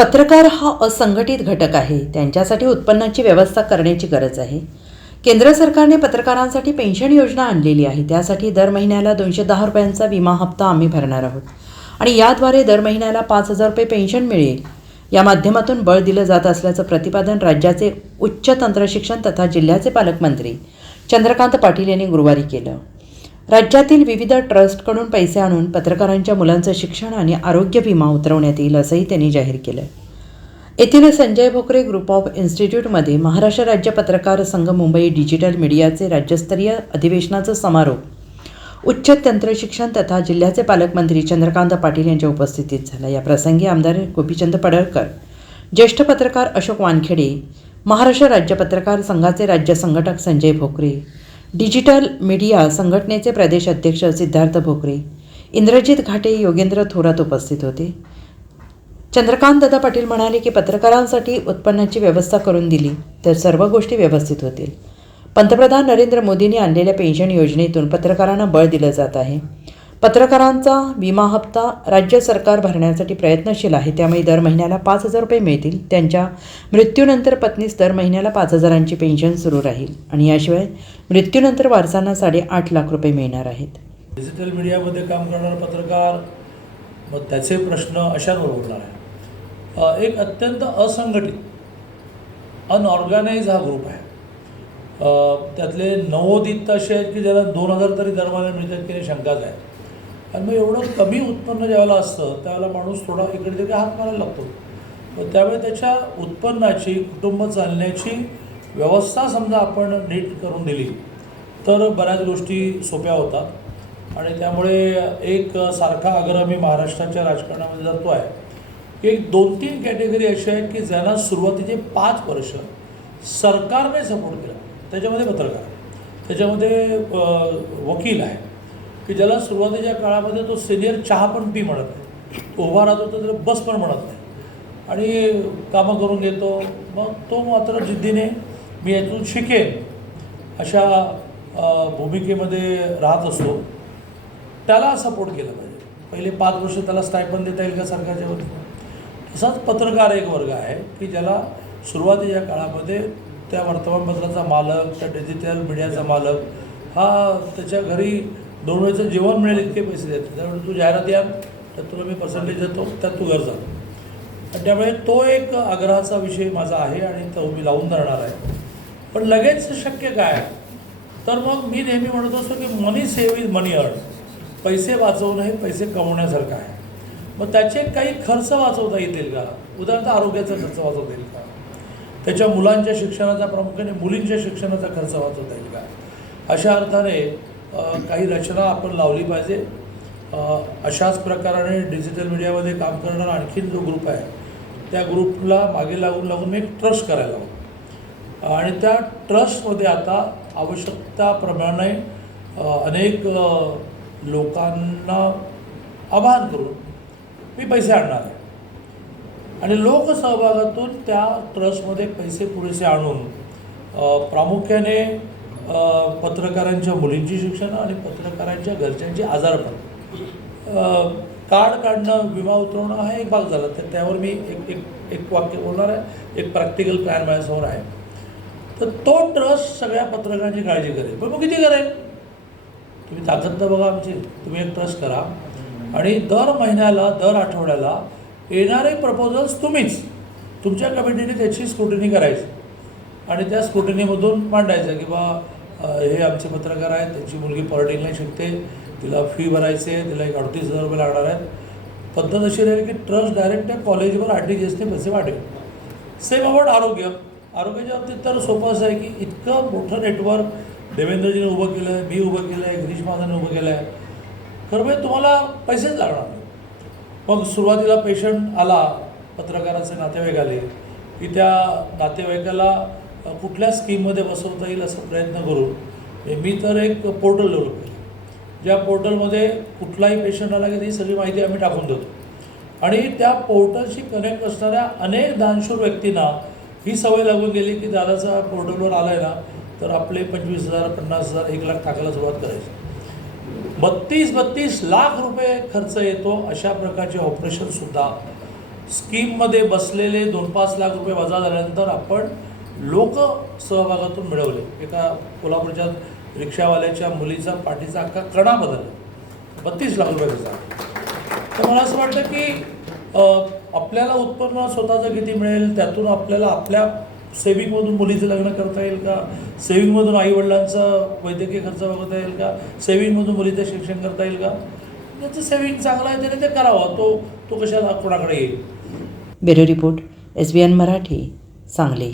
पत्रकार हा असंघटित घटक आहे. त्यांच्यासाठी उत्पन्नाची व्यवस्था करण्याची गरज आहे. केंद्र सरकारने पत्रकारांसाठी पेन्शन योजना आणलेली आहे. त्यासाठी दर महिन्याला दोनशे दहा रुपयांचा विमा हप्ता आम्ही भरणार आहोत. आणि याद्वारे दर महिन्याला पाच हजार रुपये पेन्शन मिळेल. या माध्यमातून बळ दिलं जात असल्याचं प्रतिपादन राज्याचे उच्च तंत्रशिक्षण तथा जिल्ह्याचे पालकमंत्री चंद्रकांत पाटील यांनी गुरुवारी केलं. राज्यातील विविध ट्रस्टकडून पैसे आणून पत्रकारांच्या मुलांचं शिक्षण आणि आरोग्य विमा उतरवण्यात येईल असंही त्यांनी जाहीर केलं येथील संजय भोकरे ग्रुप ऑफ इन्स्टिट्यूटमध्ये महाराष्ट्र राज्य पत्रकार संघ मुंबई डिजिटल मीडियाचे राज्यस्तरीय अधिवेशनाचा समारोप उच्च तंत्रशिक्षण तथा जिल्ह्याचे पालकमंत्री चंद्रकांत पाटील यांच्या उपस्थितीत झाला. या प्रसंगी आमदार गोपीचंद पडळकर ज्येष्ठ पत्रकार अशोक वानखेडे महाराष्ट्र राज्य पत्रकार संघाचे राज्य संघटक संजय भोकरे डिजिटल मीडिया संघटनेचे प्रदेश अध्यक्ष सिद्धार्थ भोकरे इंद्रजित घाटे योगेंद्र थोरात उपस्थित होते. चंद्रकांत दादा पाटील म्हणाले की पत्रकारांसाठी उत्पन्नाची व्यवस्था करून दिली तर सर्व गोष्टी व्यवस्थित होतील. पंतप्रधान नरेंद्र मोदींनी आणलेल्या पेन्शन योजनेतून पत्रकारांना बळ दिलं जात आहे. पत्रकारांचा विमा हप्ता राज्य सरकार भरण्यासाठी प्रयत्नशील आहे. त्यामुळे दर महिन्याला पाच हजार रुपये मिळतील. त्यांच्या मृत्यूनंतर पत्नीस दर महिन्याला पाच हजारांची पेन्शन सुरू राहील आणि याशिवाय मृत्यूनंतर वारसांना साडेआठ लाख रुपये मिळणार आहेत. डिजिटल मीडियामध्ये काम करणारा पत्रकार मग त्याचे प्रश्न अशांवर उठणार आहे एक अत्यंत असंघटित अनऑर्गनाईज हा ग्रुप आहे. त्यातले नवोदित असे आहेत की ज्याला दोन हजार तरी दरम्यान मिळतात की शंकाच आहे आणि मग एवढं कमी उत्पन्न ज्यावेळेला असतं त्यावेळेला माणूस थोडा इकडे तिकडे हात मारायला लागतो. मग त्यावेळी त्याच्या उत्पन्नाची कुटुंब चालण्याची व्यवस्था समजा आपण नीट करून दिली तर बऱ्याच गोष्टी सोप्या होतात. आणि त्यामुळे एक सारखा आग्रह मी महाराष्ट्राच्या राजकारणामध्ये जातो आहे. की एक दोन तीन कॅटेगरी अशी आहेत की ज्यांना सुरुवातीचे पाच वर्ष सरकारने सपोर्ट केला त्याच्यामध्ये पत्रकार त्याच्यामध्ये वकील आहे की ज्याला सुरुवातीच्या काळामध्ये तो सिनियर चहा पण पी म्हणत नाही. तो उभा राहतो तर त्याला बस पण म्हणत नाही. आणि कामं करून घेतो. मग तो मात्र जिद्दीने मी यातून शिकेन. अशा भूमिकेमध्ये राहत असतो. त्याला सपोर्ट केला पाहिजे. पहिले पाच वर्ष त्याला स्टायपन देता येईल का सरकारच्या वतीनं? तसाच पत्रकार एक वर्ग आहे की ज्याला सुरुवातीच्या काळामध्ये त्या वर्तमानपत्राचा मालक त्या डिजिटल मीडियाचा मालक हा त्याच्या घरी दोन वेळेचं जेवण मिळेल इतके पैसे देतात त्यामुळे तू जाहिरात या तर तुला मी पर्सेंटेज देतो त्यात तू घर जातो आणि त्यामुळे तो एक आग्रहाचा विषय माझा आहे आणि तो मी लावून धरणार आहे. पण लगेच शक्य काय? तर मग मी नेहमी म्हणत असतो की money save is money earn पैसे वाचवणं हे पैसे कमवण्यासारखं आहे. मग त्याचे काही खर्च वाचवता येतील का? उदाहरणार्थ आरोग्याचा खर्च वाचवता येईल का? त्याच्या मुलांच्या शिक्षणाचा प्रामुख्याने मुलींच्या शिक्षणाचा खर्च वाचवता येईल का? अशा अर्थाने काही रचना आपण लावली पाहिजे. अशाच प्रकाराने डिजिटल मीडियामध्ये काम करणारा आणखीन जो ग्रुप आहे त्या ग्रुपला मागे लागून लागून मी एक ट्रस्ट करायला हवं. आणि त्या ट्रस्टमध्ये आता आवश्यकताप्रमाणे अनेक लोकांना आवाहन करून मी पैसे आणणार आहे. आणि लोकसहभागातून त्या ट्रस्टमध्ये पैसे पुरेसे आणून प्रामुख्याने पत्रकारांच्या मुलींची शिक्षण आणि पत्रकारांच्या घरच्यांची आजारपण. कार्ड काढणं विमा उतरवणं हा एक भाग झाला. तर त्यावर मी एक एक एक वाक्य बोलणार आहे. एक प्रॅक्टिकल प्लॅन माझ्यासमोर आहे. तर तो ट्रस्ट सगळ्या पत्रकारांची काळजी करेल. पण मग किती करेल? तुम्ही ताकद तर बघा आमची. तुम्ही एक ट्रस्ट करा. आणि दर महिन्याला दर आठवड्याला येणारे प्रपोजल्स तुम्हीच. तुमच्या कमिटीने त्याची स्क्रुटिनी करायची. आणि त्या स्क्रुटिनीमधून मांडायचं की बा हे आमचे पत्रकार आहेत त्यांची मुलगी पॉलिटिकलला शिकते तिला फी भरायची आहे तिला एक अडतीस हजार रुपये लागणार आहेत. पद्धत अशी राहील की ट्रस्ट डायरेक्ट त्या कॉलेजवर आर टी जी एसने पैसे वाटेल सेम अबाउट आरोग्य. आरोग्याच्या बाबतीत तर सोपं असं आहे की इतकं मोठं नेटवर्क देवेंद्रजीने उभं केलं आहे मी उभं केलं आहे गिरीश महाजनने उभं केलं आहे खरं म्हणजे तुम्हाला पैसेच लागणार नाही. मग सुरुवातीला पेशंट आला पत्रकाराचे नातेवाईक आले की त्या नातेवाईकाला कुठल्या स्कीममध्ये बसवता येईल असा प्रयत्न करून मी तर एक पोर्टल डेव्हलप केलं. ज्या पोर्टलमध्ये कुठलाही पेशंट आला की ती सगळी माहिती आम्ही टाकून देतो. आणि त्या पोर्टलशी कनेक्ट असणाऱ्या अनेक दानशूर व्यक्तींना ही सवय लागून गेली की दादाचा पोर्टलवर आला आहे ना तर आपले पंचवीस हजार पन्नास हजार एक लाख टाकायला सुरुवात करायची. बत्तीस बत्तीस लाख रुपये खर्च येतो अशा प्रकारचे ऑपरेशनसुद्धा स्कीममध्ये बसलेले दोन पाच लाख रुपये वजा झाल्यानंतर आपण लोक सहभागातून मिळवले. एका कोल्हापूरच्या रिक्षावाल्याच्या मुलीचा पाठीचा अख्खा कणा बदलला. बत्तीस लाख रुपये तर मला असं वाटतं की आपल्याला उत्पन्न स्वतःचं किती मिळेल त्यातून आपल्याला आपल्या सेविंगमधून मुलीचं लग्न करता येईल का? सेविंगमधून आईवडिलांचा वैद्यकीय खर्च बघता येईल का? सेविंगमधून मुलीचं शिक्षण करता येईल का? त्याचं सेविंग चांगलं आहे त्याने ते करावं. तो तो कशाला कोणाकडे येईल? Bureau report S B N Marathi Sangli.